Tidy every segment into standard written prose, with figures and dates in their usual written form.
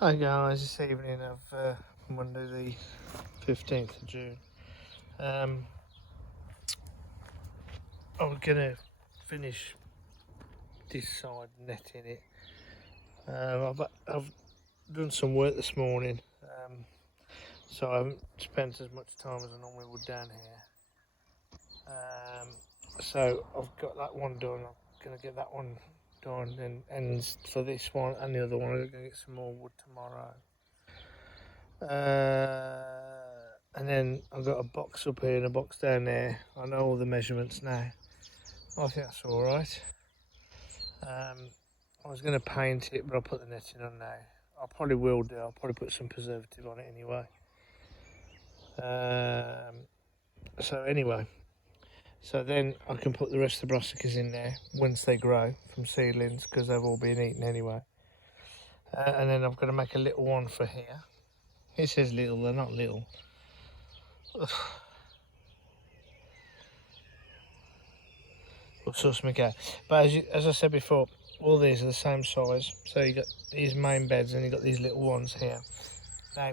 Hi guys, this evening of Monday the 15th of June. I'm gonna finish this side netting it. I've done some work this morning, so I haven't spent as much time as I normally would down here. So I've got that one done. I'm gonna get that one done, and for this one and the other one, I'm gonna get some more wood tomorrow. And then I've got a box up here and a box down there. I know all the measurements now. I think that's alright. I was going to paint it, but I'll put the netting on now. I probably will do. I'll probably put some preservative on it anyway. So then I can put the rest of the brassicas in there once they grow from seedlings, because they've all been eaten anyway. And then I've got to make a little one for here. It says little, they're not little. We'll suss me out. But as I said before, all these are the same size. So you got these main beds and you got these little ones here. Now,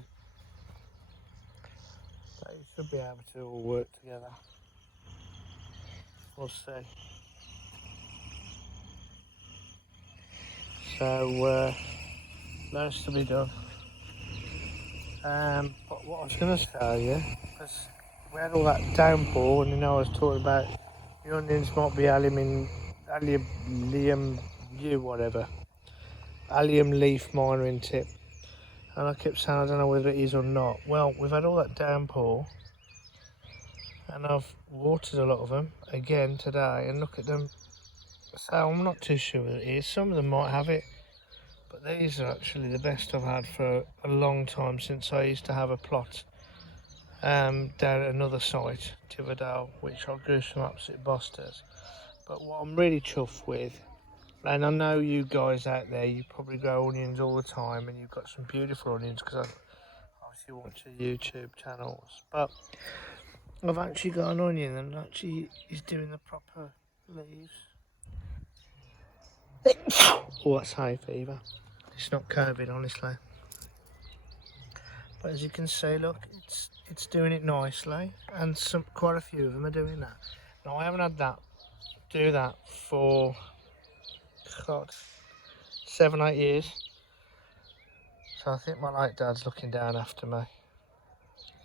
they should be able to all work together. We'll see. So that's to be done. But what I was going to tell you, because we had all that downpour, and I was talking about the onions might be allium leaf minor in tip, and I kept saying I don't know whether it is or not. Well, we've had all that downpour, and I've watered a lot of them again today, and look at them. So I'm not too sure whether it is. Some of them might have it, but these are actually the best I've had for a long time, since I used to have a plot down at another site, Tiverdale, which I grew some absolute busters. But what I'm really chuffed with, and I know you guys out there, you probably grow onions all the time, and you've got some beautiful onions, because I obviously watch your YouTube channels, but I've actually got an onion that actually is doing the proper leaves. Oh, that's hay fever. It's not COVID, honestly. But as you can see, look, it's doing it nicely, and quite a few of them are doing that. Now, I haven't had that do that for, God, 7-8 years. So I think my late dad's looking down after me.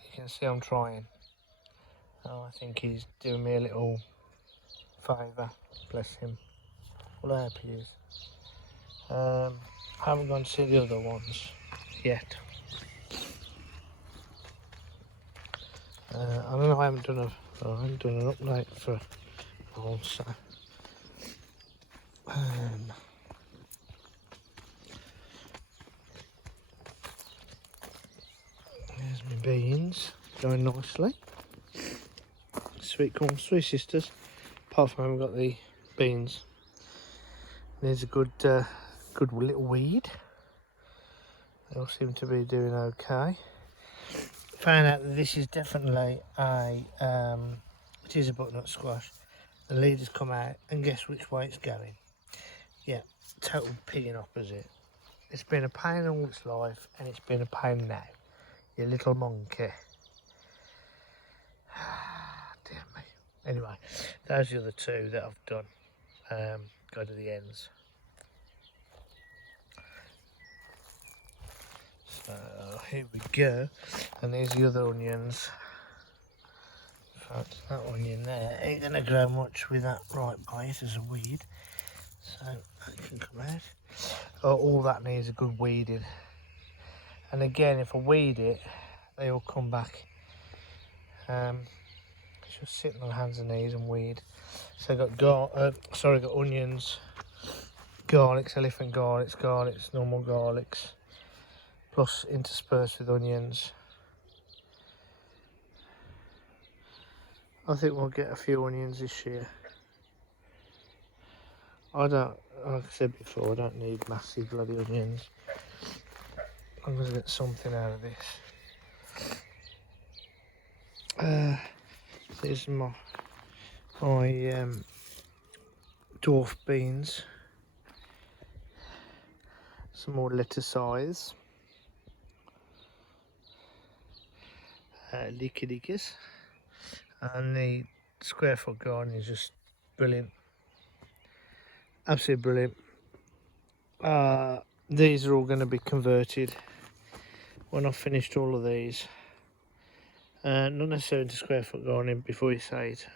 You can see I'm trying. Oh, I think he's doing me a little favour, bless him. Well, I hope he is. I haven't gone to see the other ones yet. I don't know, I haven't done an update for a while, so there's my beans going nicely. Sweet corn, three sisters. Apart from I haven't got the beans. There's a good little weed. They all seem to be doing okay. Found out that this is definitely it is a butternut squash. The lead has come out, and guess which way it's going? Yeah, total peeing opposite. It's been a pain all its life, and it's been a pain now. You little monkey. Dear me. Anyway, those are the other two that I've done. Go to the ends. So here we go, and there's the other onions. In fact, that onion there ain't going to grow much with that right by it as a weed, so that can come out. Oh, all that needs a good weeding, and again, if I weed it, they all come back. Just sitting on hands and knees and weed. So I got got onions, garlics, elephant garlics, normal garlics, plus interspersed with onions. I think we'll get a few onions this year. Like I said before, I don't need massive bloody onions. I'm going to get something out of this. These are my dwarf beans. Some more lettuce size. leaky leakers, and the square foot garden is just brilliant, absolutely brilliant. These are all going to be converted when I've finished all of these. Not necessarily into square foot gardening before you say it,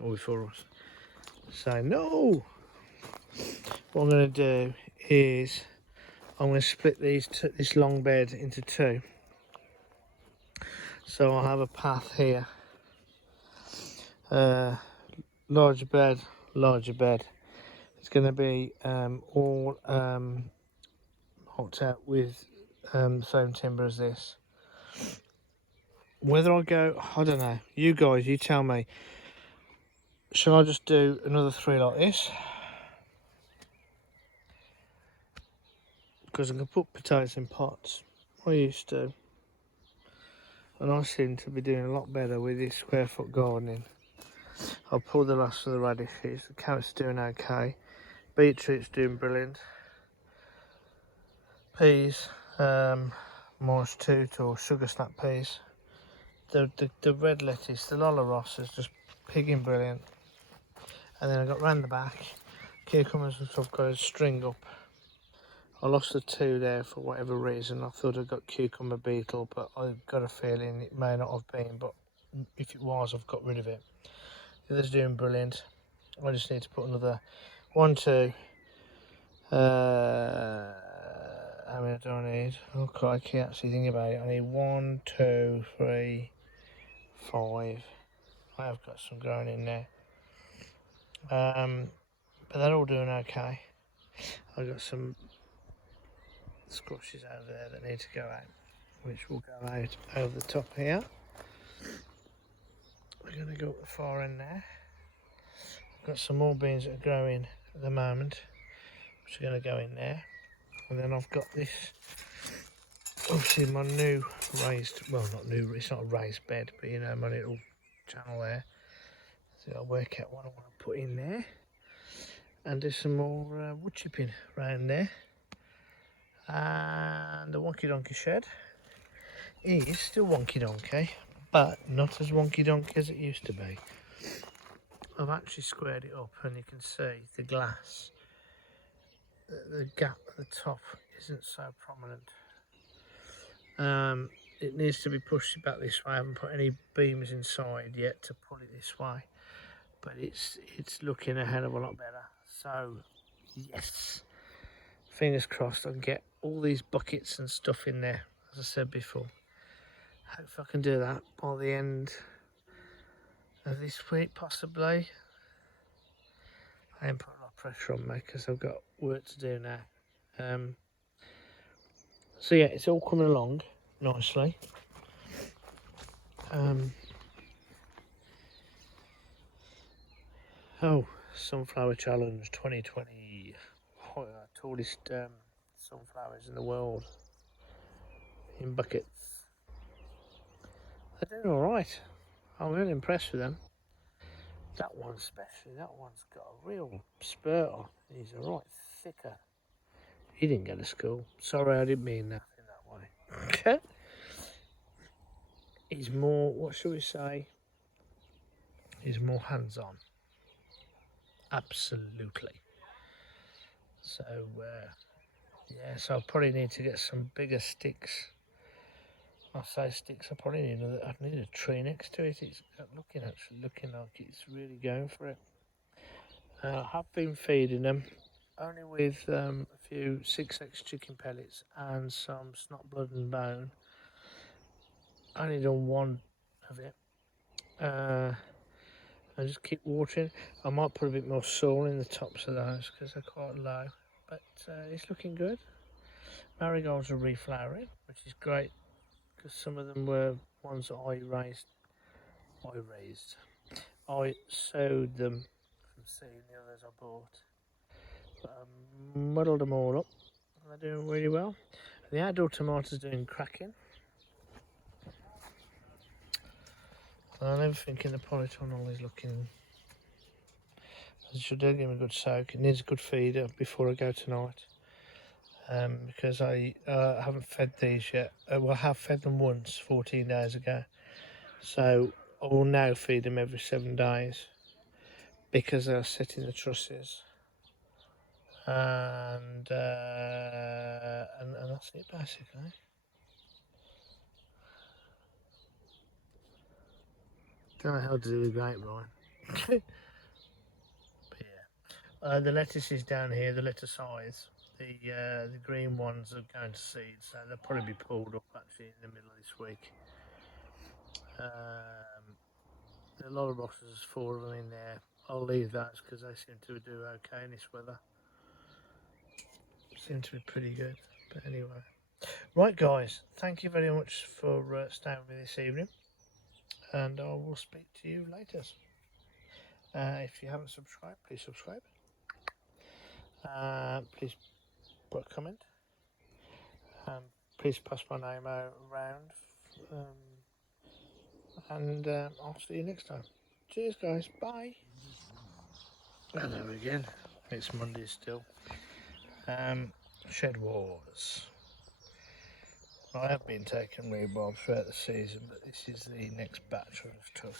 or before us say no. What I'm going to do is I'm going to split this long bed into two. So I'll have a path here, larger bed, larger bed. It's going to be all marked out with the same timber as this. Whether I go, I don't know. You guys, you tell me. Shall I just do another 3 like this? Because I can put potatoes in pots. I used to. And I seem to be doing a lot better with this square foot gardening. I'll pull the last of the radishes. The carrots are doing okay. Beetroot's doing brilliant. Peas, Morris toot or sugar snap peas. The red lettuce, the Lola Ross is just pigging brilliant. And then I got round the back cucumbers, which I've got a string up. I lost the 2 there for whatever reason. I thought I got cucumber beetle, but I've got a feeling it may not have been. But if it was, I've got rid of it. The other's doing brilliant. I just need to put another 1, 2. How many do I need? Oh crikey, actually think about it. I need 1, 2, 3, 5. I have got some growing in there. But they're all doing okay. I've got some squashes over there that need to go out, which will go out over the top here. We're going to go up the far end there. I've got some more beans that are growing at the moment, which are going to go in there. And then I've got this, obviously my new raised, well not new, it's not a raised bed, but you know, my little channel there. So I'll work out what I want to put in there. And do some more wood chipping around there. And the Wonky Donkey Shed is still Wonky Donkey, but not as Wonky Donkey as it used to be. I've actually squared it up and you can see the glass, the gap at the top isn't so prominent. It needs to be pushed back this way. I haven't put any beams inside yet to pull it this way, but it's looking a hell of a lot better. So yes, fingers crossed I can get all these buckets and stuff in there, as I said before. Hope I can do that by the end of this week, possibly. I ain't put a lot of pressure on me because I've got work to do now. So yeah, it's all coming along nicely. Oh, Sunflower Challenge 2020. Tallest sunflowers in the world in buckets. They're doing alright. I'm really impressed with them. That one especially, that one's got a real spurt on. He's a right thicker. He didn't go to school. Sorry, I didn't mean that in that way. Okay. He's more, what shall we say? He's more hands-on. Absolutely. So, yeah, so I probably need to get some bigger sticks. I say sticks, I probably need I need a tree next to it. It's looking like it's really going for it. I have been feeding them only with a few 6X chicken pellets and some snot, blood and bone. I only done one of it. I just keep watering. I might put a bit more soil in the tops of those because they're quite low, but it's looking good. Marigolds are reflowering, which is great because some of them were ones that I sowed them from seed, the others I bought. But I muddled them all up and they're doing really well. The outdoor tomatoes are doing cracking. And everything in the polytunnel is looking as it should do. Give me a good soak. It needs a good feeder before I go tonight. Because I haven't fed these yet. Well, I have fed them once 14 days ago, So I will now feed them every 7 days because they're setting the trusses. And that's it basically. Don't know how to do the grapevine. But yeah, the lettuce is down here. The lettuce size. The green ones are going to seed, so they'll probably be pulled up actually in the middle of this week. There are a lot of boxes, 4 of them in there. I'll leave that because they seem to do okay in this weather. Seem to be pretty good. But anyway, right guys, thank you very much for staying with me this evening, and I will speak to you later. If you haven't subscribed, please subscribe. Please put a comment. Please pass my name around. And I'll see you next time. Cheers guys, bye. Hello again, it's Monday still. Shed Wars. I have been taking rhubarb throughout the season, but this is the next batch I've took.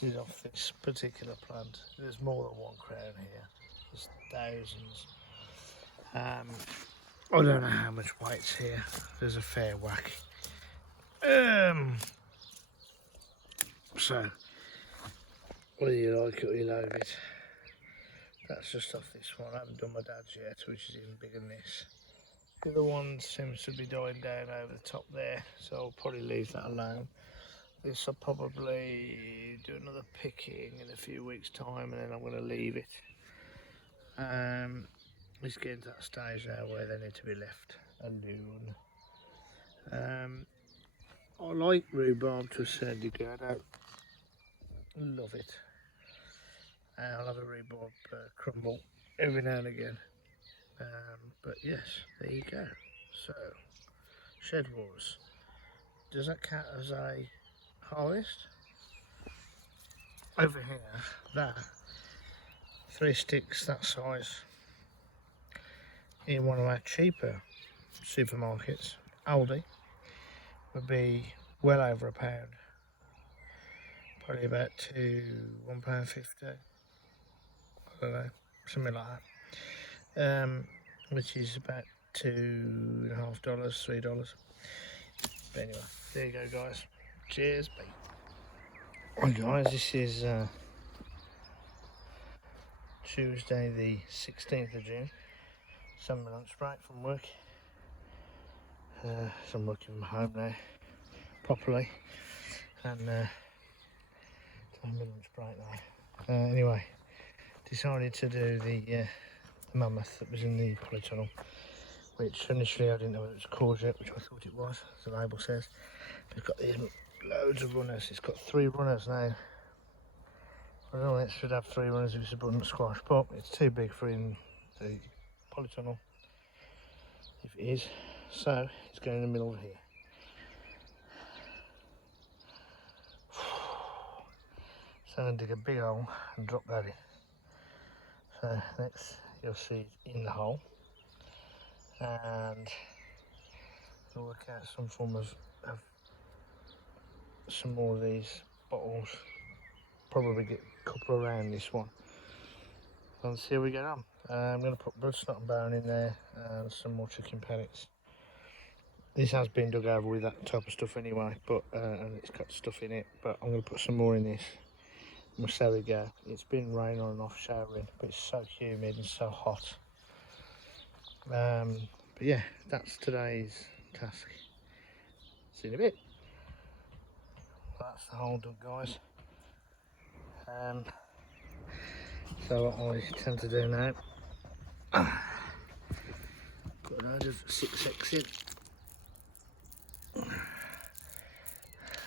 This is off this particular plant. There's more than one crown here. There's thousands. I don't know how much weight's here. There's a fair whack. So, whether you like it or you loathe it, that's just off this one. I haven't done my dad's yet, which is even bigger than this. The other one seems to be dying down over the top there, so I'll probably leave that alone. This I'll probably do another picking in a few weeks' time, and then I'm going to leave it. It's getting to that stage now where they need to be left alone. I like rhubarb to a certain degree. I don't love it. I'll have a rhubarb crumble every now and again. But yes, there you go. So, Shed Wars. Does that count as a harvest? Over here, that 3 sticks that size in one of our cheaper supermarkets, Aldi, would be well over £1. Probably about £1.50. I don't know, something like that. Which is about $2.50, $3. But anyway, there you go guys. Cheers, bye. Right guys, this is Tuesday the 16th of June. Some lunch break from work. So I'm working from home now, properly. And I'm my lunch break now. Anyway, decided to do the mammoth that was in the polytunnel, which initially I didn't know it was a courgette, which I thought it was, as the label says. But it's got these loads of runners. It's got 3 runners now. I don't know, it should have 3 runners if it's a butternut squash, but it's too big for in the polytunnel, if it is. So it's going in the middle of here. So I'm going to dig a big hole and drop that in. So next you'll see it in the hole, and we'll work out some form of some more of these bottles. Probably get a couple around this one. And see how we get on. I'm going to put butternut and bone in there and some more chicken pellets. This has been dug over with that type of stuff anyway, but and it's got stuff in it. But I'm going to put some more in this. We'll see how we go. It's been raining on and off, showering, but it's so humid and so hot. But yeah, that's today's task. See you in a bit. That's the whole done, guys. So what I tend to do now, put a load of 6x in.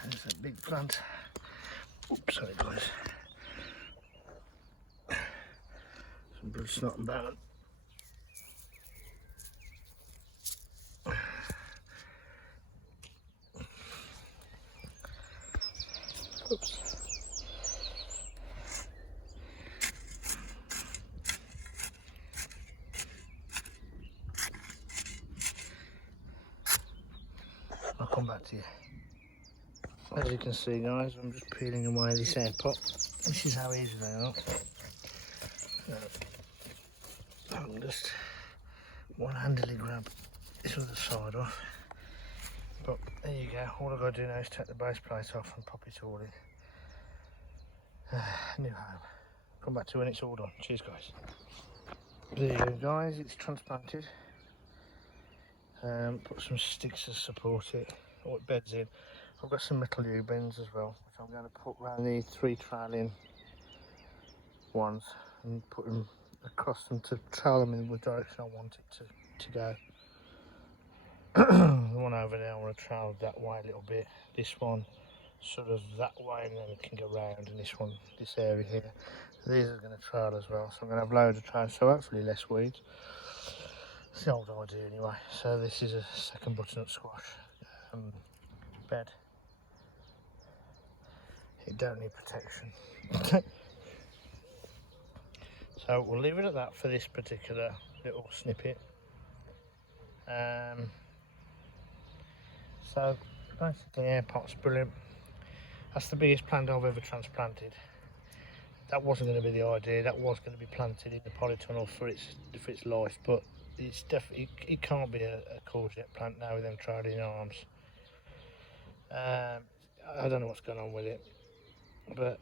There's that big plant. Oops, sorry guys. Some butternut and bone. Oops. I'll come back to you. As you can see, guys, I'm just peeling away this air pot. This is how easy they are. I'll just one-handedly grab this other side off. But there you go. All I've got to do now is take the base plate off and pop it all in. New home. Come back to when it's all done. Cheers, guys. There you go, guys. It's transplanted. Put some sticks to support it. Or it beds in. I've got some metal U-bends as well, which I'm going to put around the 3 trailing ones and put them across them to trail them in the direction I want it to go. The one over there I want to trail that way a little bit. This one sort of that way, and then it can go round, and this one, this area here, these are going to trail as well, so I'm going to have loads of trails, so hopefully less weeds. It's the old idea anyway. So this is a second butternut squash bed. It don't need protection. So we'll leave it at that for this particular little snippet. So basically air pot's brilliant. That's the biggest plant I've ever transplanted. That wasn't going to be the idea. That was going to be planted in the polytunnel for its life, but it's definitely, it can't be a courgette plant now with them trailing arms. I don't know what's going on with it, but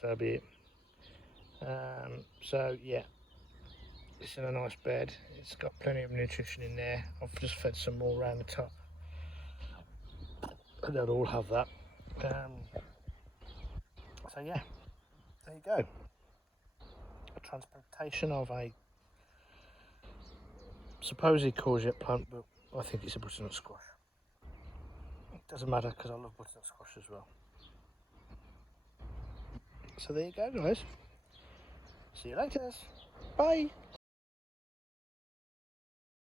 so be it. So yeah, it's in a nice bed. It's got plenty of nutrition in there. I've just fed some more around the top. I don't all have that. So yeah, there you go. A transplantation of a supposed courgette plant, but I think it's a butternut squash. It doesn't matter because I love butternut squash as well. So there you go, guys. See you later. Bye.